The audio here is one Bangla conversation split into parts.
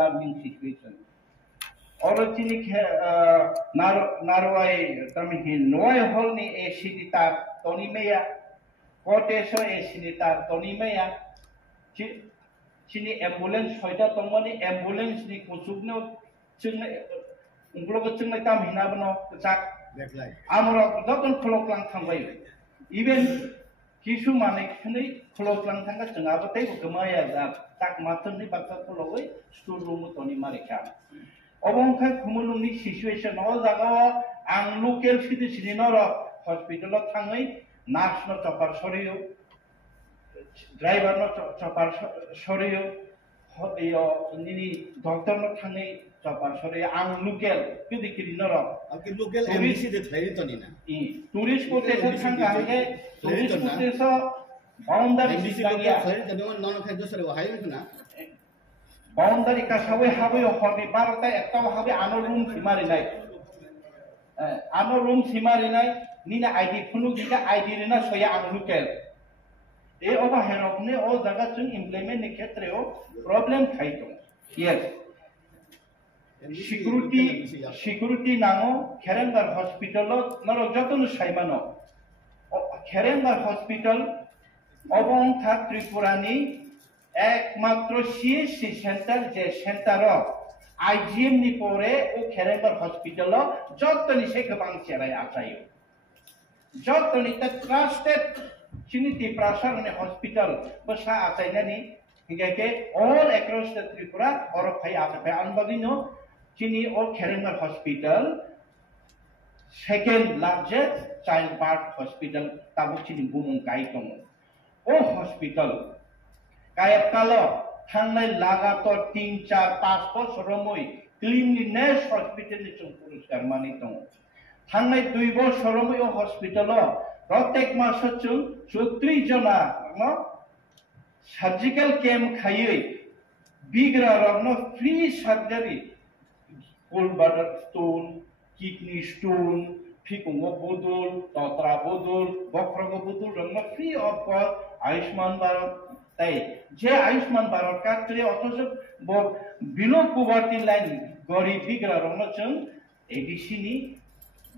alarming situation. Oro chini narwai tamhi noy holni e sinita toni meya kote so e sinita toni meya chini ambulance hoita tongmani ambulance ni kusugno chungna unglogo chungna tam hinabno chak amro dokon kholok lang thangbai even kisu mane khni kholok lang thanga chungaba tei gumaya da tak matun ni bakta kholoi stool room toni marika obongkai khumulungni situation o jaga ang local city sinor hospital thangai nurse no chopar soriyo driver no chopar soriyo yo nini doctor no thangai chopar soriyo ang local kidikiri nor ang local MBC de thairi to nina tourist quotation thanga hange tourist quotation boundary sikangia thairi to non khai dosare hai na boundary ka sawe habe hobi barata ekta habe ano room simari nai nina ID phunu giga ID rena soya ang local e oba herokne o jaga chung implement ni khetre o problem khai to yes security nango Kherengar hospital noro jotonu saimano Kherengar hospital obong tha Tripurani একমাত্র সিএসসি সেন্টার যে সেন্টার আইজিএম নি পরে ও খেরেঙ্গার হসপিটাল যতনি সে গোবাং চেরাই আচাই যতনি তা ট্রাস্টেড চিনি ত্রিপুরা হসপিটাল বসা আচাইনানি হিগাকে অল অ্যাক্রস দ্য ত্রিপুরা অর ফাই আচাই আনবাদিনো চিনি ও খেরেঙ্গার hospital second largest child birth hospital তাবো চিনি বুমুং গাইতং ও hospital Kaya kalau hangai lagator 3-4-5 bosromoi cleanliness hospital ni chung puruskar manitong hangai 2 bosromoi o hospital protek maso chung 30 jona no surgical camp khayoi bigra rogno free surgery gallbladder stone kidney stone phikungo bodol totra bodol bokrogo bodol rogno free of cost Ayushman Bharat তাই যে আয়ুষ্মান ভারত কার্ডে অথচ বিলো পভার্টি লাইন গরিব বিগ্রা রং जों एडिसिनि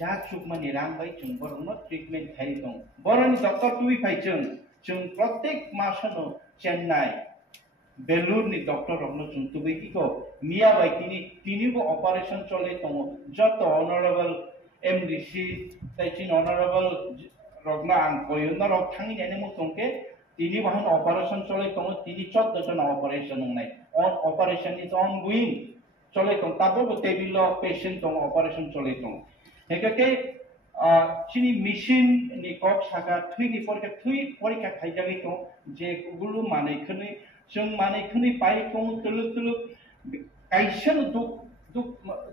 जा चुकमानि रांबाय जों बरनो ट्रिटमेंट खाइ दं बरनि डक्टर टुइ फाइजों जों प्रत्येक मासनो चेन्नाई बेलुरनि डक्टर रंनो जों तुबैकिखौ मिया बायदिनि तिनिबो अपारेशन चले दं जत अनरेबल एमडीसी ताइचिन अनरेबल रगना आं कोयना रग थांगिनानै मुतंके তিনি বাহন অপারেশন চলে তো তিনি 14 জন অপারেশন নাই অন অপারেশন ইজ অনগোইং চলে তো তাবো টেবিল পেশেন্ট তো অপারেশন চলে তো হেকাকে চিনি মেশিন নি কক সাকা থুইনি পরীক্ষা খাইজাগি তো যে গুলো মানেখনি जों मानेखनि पाइ तो तुलु काइसन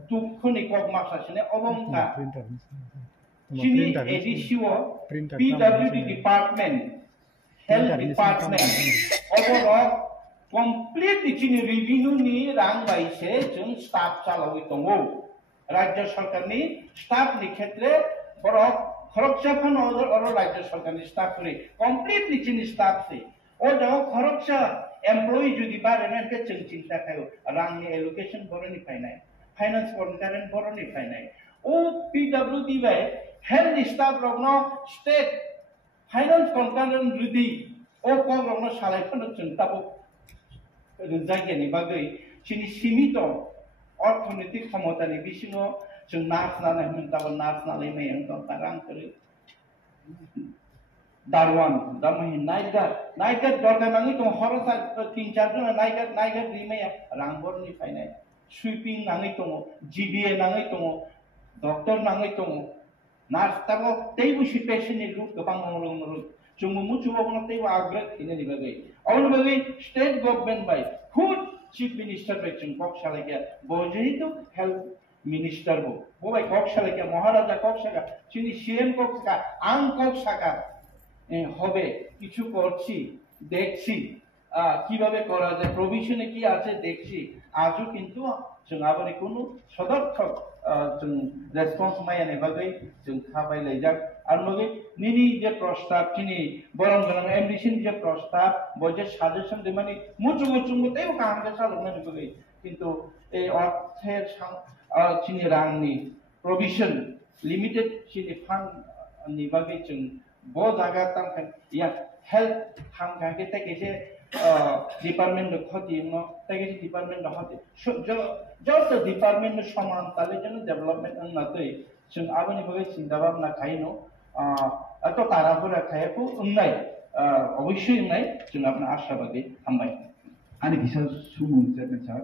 दुखनि কক माखासेने अबंका चिनि एडिसिओ PWD department Health Department overall completely chini revenue ni rang bai se जों staff chalawai tongo rajya sarkar ni staff ni khetre boro khoroksa phan oro rajya sarkar ni staff re completely chini staff se o jago khoroksa employee jodi bare na ke जों चिंता खायो rang ni allocation boro ni painai finance current boro ni painai o PWD bai health staff rogno state finance concurrent रुदी ओ कमरनो सालायफोरनो जों ताबो जायगानि बागै चिनि सीमित अर्थनैतिक क्षमतानि बिसिङाव जों नार्स नालाय मोनताबो नार्स नालाय मेयं दं रां करे दारवान दामहि नाइगार दरगानाङै दं हरसा 3-4 जन नाइगार रिमेया रांबरनि फायनाय स्वीपिंग नाङै दं जीबीए नाङै दं डक्टर नाङै दं नार्स ताबो तैबो सिचुएशन नि ग्रुप गोबां मरु जों मुचुवाबनो तैबो आग्रह थिने नि बागै अन बागै स्टेट गवर्नमेंट बाय खुद चीफ मिनिस्टर बाय जों कक्सालाया बजेहितो हेल्थ मिनिस्टर बो बाय कक्सालाया महाराजा कक्सागा चिनि सीएम कक्सागा आं कक्सागा হবে কিছু করছি দেখছি কিভাবে করা যায় প্রভিশনে কি আছে দেখছি আজও কিন্তু जों आबारि कुनु सदर्थक जों रेसपन्स मायाने बागै जों खाबाय लायजाक आरो बागै निनि जे प्रस्ताव थिनि बरं गोनां एमडीसी जे प्रस्ताव बजे साजेशन दे माने मुचु मुतै काम के सालुंना बागै কিন্তু এই অর্থের চিনি রাংনি প্রভিশন লিমিটেড চিনি ফান্ড नि बागै जों ब जागा तामखान या हेल्थ थामखाके ताकेसे डिपार्टमेंट खति न ताकेसे डिपार्टमेंट खति जत डिपार्टमेंट समान ताले जन डेवलपमेंट नतै जों आबनि बागै सिन्दाबा ना खाइनो अत ताराफोरा खायखौ उन्नाय अवश्य उन्नाय जों आपना आशाबादी हामबाय आनि बिसा सुमुं जागोन सार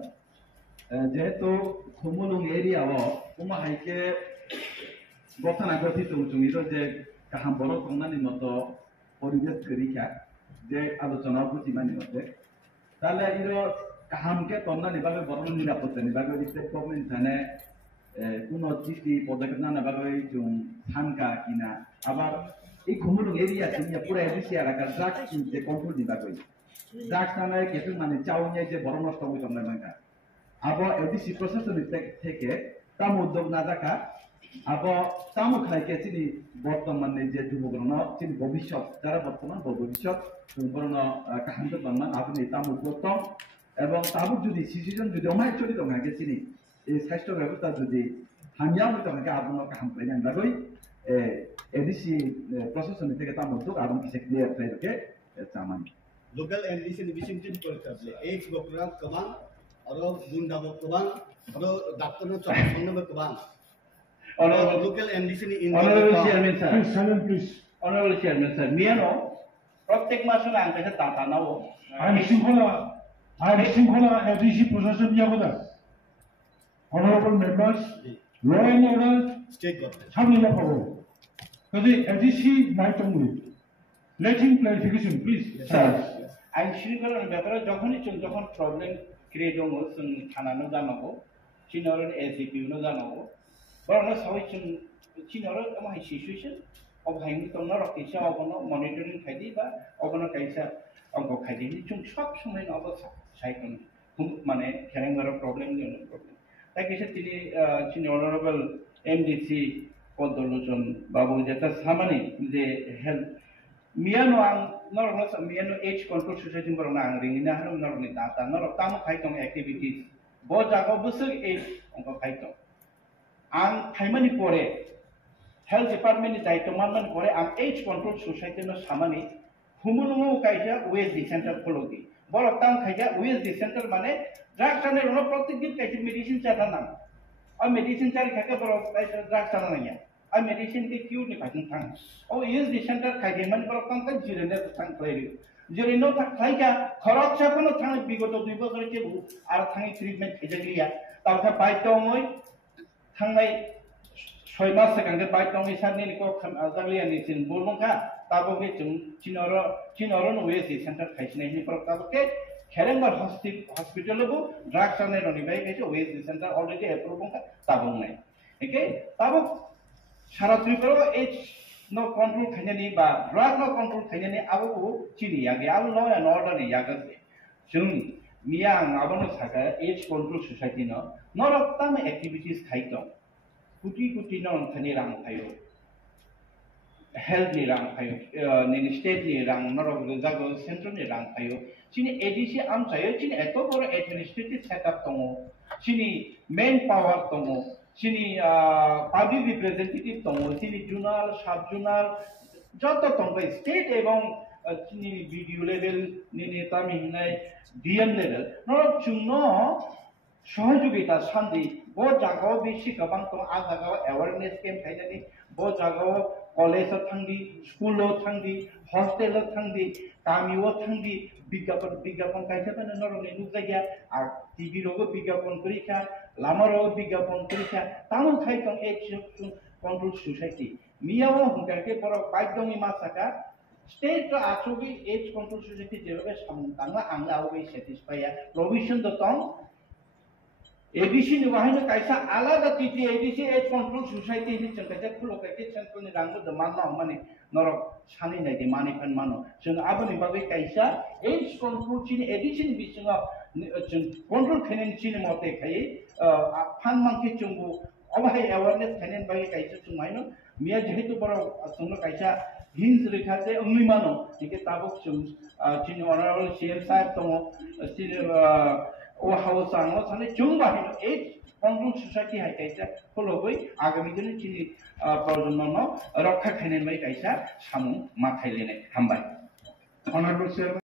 जेहेतु खुमुलुं एरियाव उमा हाइके गथना गति जोंनिरो जे गाहाम बर' संनानि मत परिवेश करिखा जे आलोचना बुझिमानि मते ताले इरो गाहाम के तन्नानि बागै बर' निरापत्तानि बागै स्टेट गभर्नमेन्ट जाने कुनो चिस्ति पदक्षेप नाना बागै जों सानका किना आबार এই खुमुलुं एरिया जोंनिया पुरा एडिसि आराका ड्राग्स जे कन्ट्रोल नि बागै ड्राग्स नानाय केतु माने चाउनिया जे बर' नष्ट हई तंनाय मानका आबो एडिसि प्रशासनिक থেকে ताम उद्योग नाजाका अब तामु खाइके चिनि बर्तमान जे যুবকরণ চিনি ভবিষ্যৎ যারা বর্তমান ভবিষ্যৎ সম্পূর্ণ কাহান্ত বানমান আপনি তামু প্রথম এবং তাবুক যদি সিচুয়েশন যদি অমায় চলি দং আগে চিনি এই স্বাস্থ্য ব্যবস্থা যদি হামিয়াও দং আগে আপন কাহাম পাইনান লাগই এডিসি প্রশাসন থেকে তামু তো আপন কিসে ক্লিয়ার থাকে চামান लोकल एनडीसी नि बिसिम चिन करथाबले एज गकरा गोबां आरो गुन्दाबो गोबां आरो डाक्टरनो संनोबो गोबां local NDC Honorable Chairman sir. Please, silent please. Honorable Chairman sir. Miano, प्रत्येक मासुला आंकाशा तातानावो. I'm Singhola ADC Procession Yagoda. Honorable members, law and order, state government. Hamila Pavo. Because the ADC night only. Let him clarification, please. Sir. I'm Singhola and Bapara Johan Johan problem create almost in Kanano Danabo, Chinoran SCP no Danabo. But no how Chinoro my situation of hanging to not of Kisha of monitoring Kadiba of no Kaisa of Kadi, Chung shop some in other cycling, money, carrying a problem, problem. Like I said, Chin Honorable MDC for the Luton Babu Jetta Samani, the help Miano normal Miano age control society for an angry in a normal data, not of Tamu Haitom activities, both are obviously age on Haitom. Ang Taimani Pore, Health Department is Taitoman Pore, and age control society no Samani, Humunu Kaija, with the center Pologi. Borotan Kaija, with the center Mane, drugs and no protective medicine Chatanam. A medicine Charaka drugs and a medicine the cure the patent tongue. Oh, use the center Kaiman Borotan, Jirena Tank Lady. Jirino Kaika, Korok Chapano Tank Bigot of the Bosor are Tank treatment Ejalia, Tauka Paitomoy. थांनाय 6 मास सिगांगे बाइटं इसारनि निको आजालियानि सिन बुलमखा ताबोगे जों चिनरो नवेसि सेंटर खाइसिनायनि प्रताबके खेरेंबार हॉस्पिटलबो ड्रग्स आने रनि बाय केसे वेसि सेंटर ऑलरेडी अप्रूव बंखा ताबोंनाय ओके ताबो सारा त्रिपुरा एच नो कंट्रोल खाइनानि बा ड्रग नो कंट्रोल खाइनानि आबो चिनि यागे आबो लॉ एंड ऑर्डर नि यागसे जों मिया आबनो साका एज कंट्रोल सोसाइटी न नरक्ताम एक्टिविटीज खाइतो कुटी न अनथानि रां खायो हेल्थ नि रां खायो नि स्टेट नि रां नरक जागो सेंट्रल नि रां खायो चिनि एडीसी आम चायो चिनि एतो बर एडमिनिस्ट्रेटिव सेटअप दङो चिनि मेन पावर दङो चिनि पाब्लिक रिप्रेजेंटेटिव दङो चिनि जुनाल सब जुनाल जत दङो स्टेट एवं चिनि वीडियो लेवल नि नेता मिहिनाय डीएम लेवल नरक जुनो सहयोगिता सान्दी बो जागाव बेसि गोबां दं आ जागाव अवेयरनेस कैम्प थाइनानि बो जागाव कलेजाव थांदि स्कुलाव थांदि हस्टेलाव थांदि गामियाव थांदि बिज्ञापन कायसाबानो नरनि नुजाया आ टीवी रोगो बिज्ञापन करिखा लामारो बिज्ञापन करिखा तामु खाइतं एक्शन कंट्रोल सोसाइटी मियाव हुंकाके पर बाइदंनि मासाका स्टेट आचोबि एज कंट्रोल सोसाइटी जेरबे सामतांगा आंगा आवबे सेटिस्फाइया प्रोविजन दतं एडीसी नि वाहन कायसा आलादा टीटी एडीसी एज कंट्रोल सोसाइटी नि चंकाजे खुलो कायके सेंट्रल नि रांगो दमानना माने नरक सानि नायदि माने फान मानो जों आबनि बागै कायसा एज कंट्रोल चिनि एडीसी नि बिसिङा जों कंट्रोल खायनि चिनि मते खाय फान मांके जोंबो अबाय अवेयरनेस खायनि बागै कायसा जों मायनो मिया जेहेतु बर जोंनो कायसा हिंस रेखाजे उंनि मानो दिके ताबक जों चिनि अनरेबल सीएम साहेब दङ चिनि ও হাউস আনো তাহলে জং বাহির এই কংগ্রেস সোসাইটি হাই কাইসা ফলবই আগামী দিনে চিনি প্রজন্ম রক্ষা খাইনের মাই কাইসা সামু মাথাইলেনে হামবাই Honorable Chairman.